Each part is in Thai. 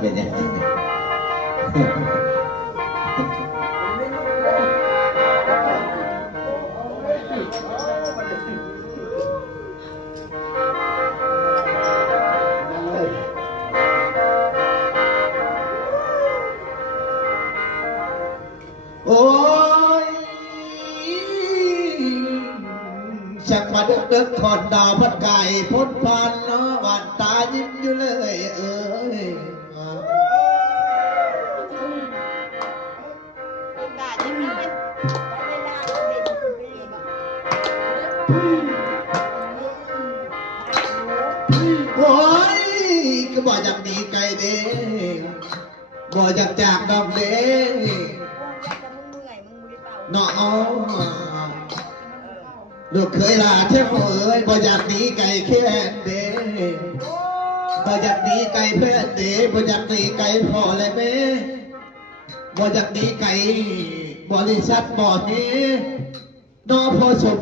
เป็นยังไงโอ้ยช่างมาดึกๆถอดดาวพัดไก่พ้นพันเนาะหวานตายิ้มอยู่เลยเอ้ยโอ้ยก็บอกอยากดีไก่เด้บอกอยากจากดอกเด้เนาะลูกเคยลาเท่าเอ้ยบ่อยากหนีไก่แค่เด้บ่อยากหนีไก่เพื่อนเด้บ่อยากหนีไก่พ่อเลยแม่บ่อยากหนีไก่บริษัทบ่อนี้นอพอสม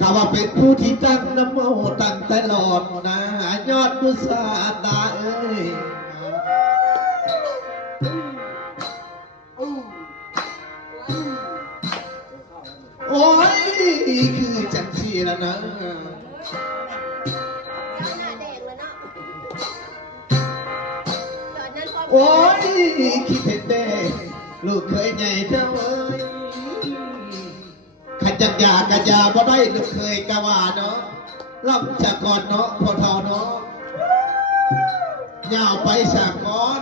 กว่าเป็นผู้ที่ตั้งน้ำโมตั้งตลอดนะยอดมุสาตาเอ้ยโอ้ยคือจังสีแล้วนะโอ้ยคิดเห็นเด้ลูกเคยใหญ่เท่าเอ้ยขัดจักยากะยาบ่ได้ลูกเคยกะว่าเนาะล่ำจากก่อนเนาะพอเท่าเนาะยาวไปสากก้อน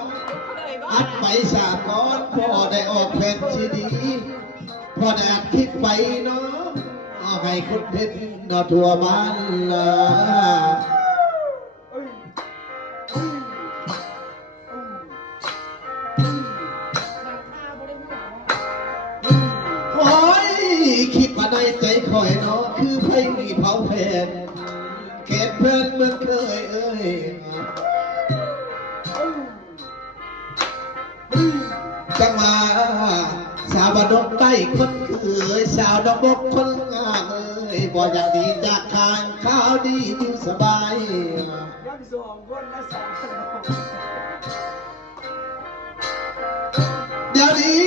อัดไปสากก้อนพอได้ออกแผ่นซีดีพอได้อัดคลิปไปเนาะเอาให้คนเห็นเนาะทั่วบ้านละโอ้ยคิดมาในใจคอยเนาะคือเพลงเผาแผ่นเขตเพื่อนเมื่อเคยเอ้ยจังมาสาวดงใต้คนคือสาวดงบกคนงามเอ้ยบ่อยากดีจากทางข้าวดีอยู่สบายยังสองคนนะสาวเดี๋ยวนี้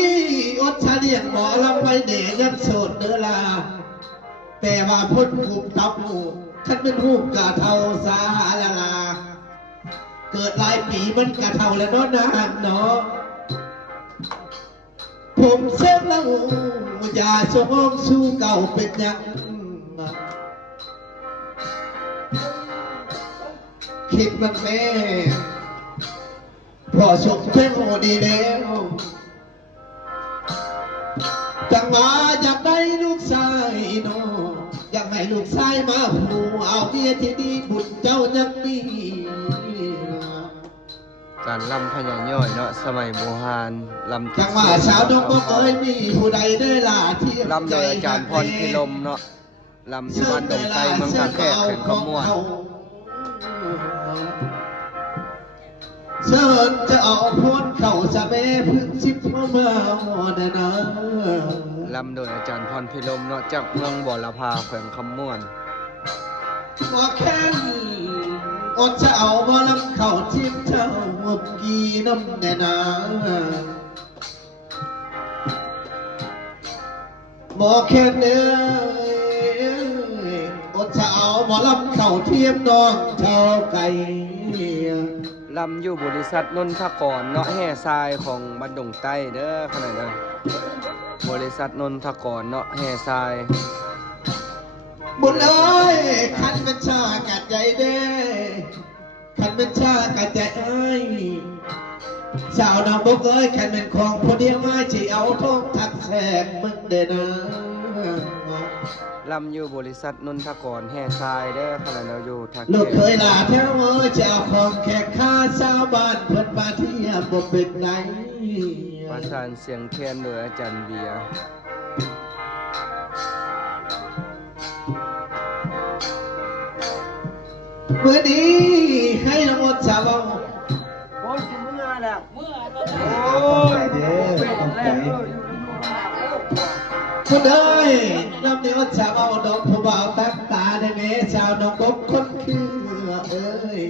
อดชาเดียงหมอลำไปเดยังโสดเด้อลาแต่ว่าพ้นหูทับหูฉันเป็นหูกะเทาสาลาลาเกิดหลายปีมันกะเทาแล้วเนาะนางเนาะผมเส้นแล้วอย่าสมองสู้เก่าเป็นยังคิดมันแม่พอส่งเพลงโอดีแล้วจังว่าอยากได้ลูกชายเนาะอยากให้ลูกชายมาหูเอาเมียที่ดีบุญเจ้ายังมีการลำพญาย่อยเนาะสมัยโบราณลำจังว่าสาวดงบ่เคยมีผู้ใดได้ล่าที่ลำโดยอาจารย์พรพิลมเนาะลำอยู่บ้านดงไกเมืองกาแขกแข่งขมวนเชิญจะเอาพ้นเข่าสะเบพึ่งชิบมาเดินลำโดยอาจารย์พรพิลมเนาะจากเมืองบ่อละพาแขวงขมวนว่าแค่อดจะเอาบ่ลำเข่าชิบเจ้ากีน้ำแน่นาบ่แค่เนื้ออดจะเอาบ่ลำเข่าเทียมน้องเท่าไก่ลำอยู่บริษัทนนทกรเนาะแห่ทรายของบ้านดงใต้เด้อขนาดนั้นบริษัทนนทกรเนาะแห่ทรายบุญเอ้ยขันเป็นชากัดใจเด้ขันเป็นชากัดใจเอ้ยสาวน้องบกเอ้ยขันเป็นของคนเดียวง่ายที่เอาทองทักแสกมึงเด้นะลำอยู่บริษัทนนทกรแห่ทรายเด้อขณะเราอยู่ทักลูกเคยลาแถวเอ้ยจะเอาของแขกข้าชาวบ้านเพิ่นมาเที่ยวบ่เป็นไหนประสานเสียงแคนโดยอาจารย์เบียร์เมื่อนี้ให้ละมดชาวบ้านโอ้ยเมื่อแล้วโอ้ยเด้อต้องใจคนเอ้ยน้ำนี้ว่าชาวบ้านดอกผู้บ่าวตั้งตาได้ไหมชาวน้องบกคนคือเอ้ย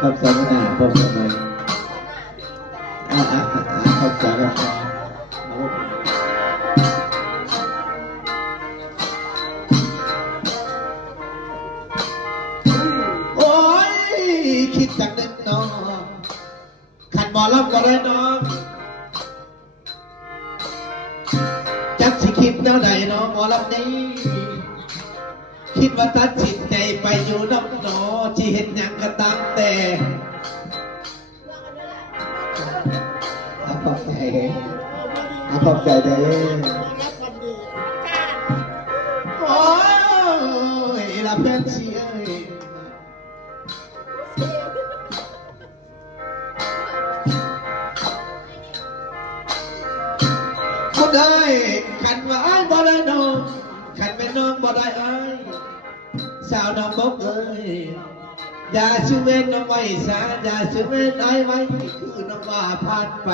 ขอบใจนะขอบใจไหมขอบใจครับโอ้ยคิดจังเด็กน้องขันหมอลำก็ได้น้องจักสิคิดแนวใดน้องหมอลำนี้คิดว่าตัดสินใจไปอยู่น้ำหนอที่เห็นอย่างก็ตามแต่ขอบใจขอบใจเด้อโอ้ยละเพื่อนเชียร์คนได้ขันว่าไอ้บ่ได้น้องขันเป็นน้องบ่ได้ไอ้สาวน้องบอกเอ้ยอย่าชื่อเว้นน้องไว้สาอย่าชื่อเว้นไอ้ไว้คือน้องว่าพลาดไป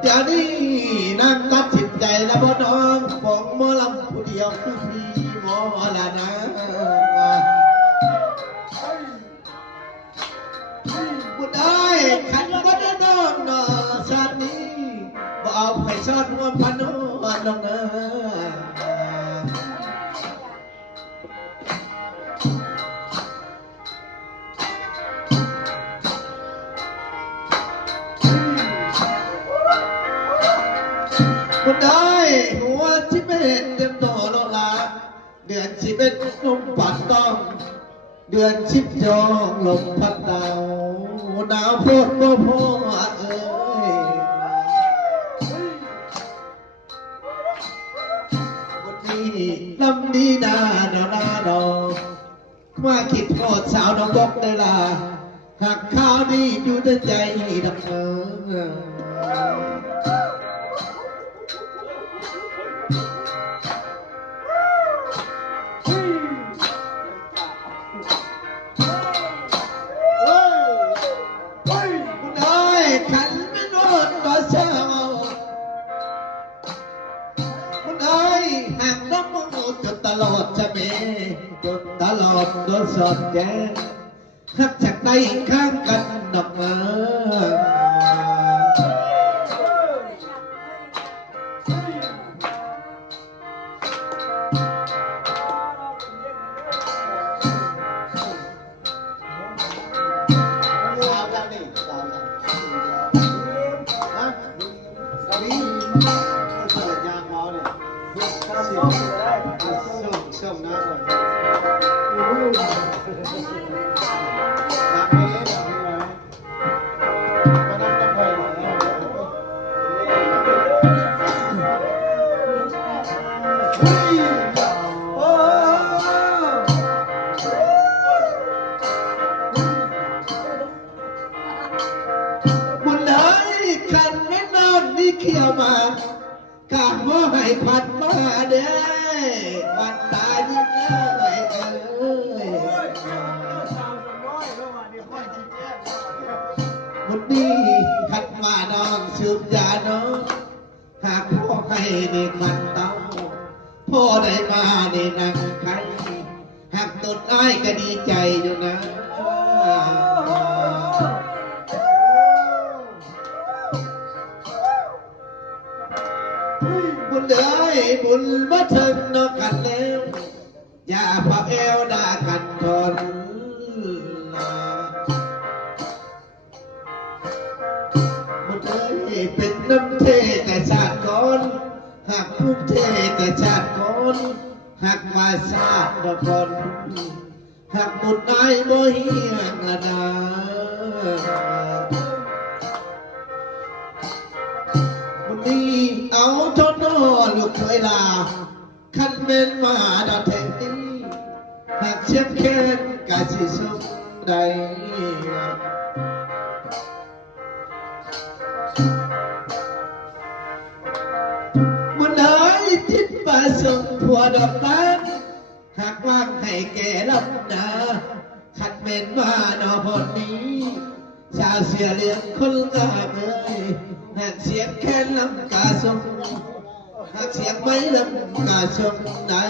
เดี๋ยวนี้นั่งตัดสินใจแล้วบ่น้องของหมอลำผู้เดียวคือพี่หมอละนะผู้ได้ขันบ่ได้น้องนอชาตินี้บ่เอาไปซอดหัวพนวดน้องเอ้ยผู้ได้หัวที่เป็นเต็มโตโลลาเดือนที่เป็นนุ่มปัดต้องเดือนชิบจองลมพัดดาวหนาวโพดโมโพเอ้ยวันนี้ลำนี้นาดอกมาคิดโทษสาวน้องบอกได้ล่ะหากข้าวนี้อยู่ในใจดังเอิขันไม่นวดก็เช้าคุณเอ้ยหากน้ำมูกจนตลอดจะเมจนตลอดโดนสอดแจ้งหักจากในข้างกันดอกมาส่งหน้าก่อนนักเรียนนักเรียนก็นั่งกันไปบุญเลยขันไม่นอนนี่เขียวมากาหัวให้พัดมาเด้วันตายยิ่งเลยวันนี้ขัดมานอนสืบยาน้องหากพ่อให้ในมันเต้าพ่อได้มาในนังไข่หากตนอ้ายก็ดีใจอยู่นะบุญเลยบุญมาถึงนอกกันแล้วอย่าพอเอวด่ากันทนบุญเลยเป็นน้ำเทแต่ชาติก่อนหากทุกเทแต่ชาติก่อนหากมาชาติก่อนหากบุญนายบ่เฮียงละนานี่เอาทนอลูกเคยลาขันเป็นมาดาแทงนี้หากเชียบแค้นกาสิสมใดมันได้จิตประสงค์ผัวดอกบ้านหากว่างให้แก่ลำนาขันเป็นมาดอพอนี้ชาวเสียเลี้ยงคนงามเอ้ยหากเสียงแค่ลำกาสมห กับเสียงไม้ลำกาชมได้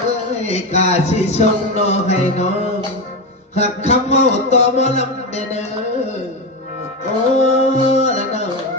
เอ้ยกาชิชมโนให้น้องหักคำเมาตัวมอลำเดนเนอโอ้ละเนาะ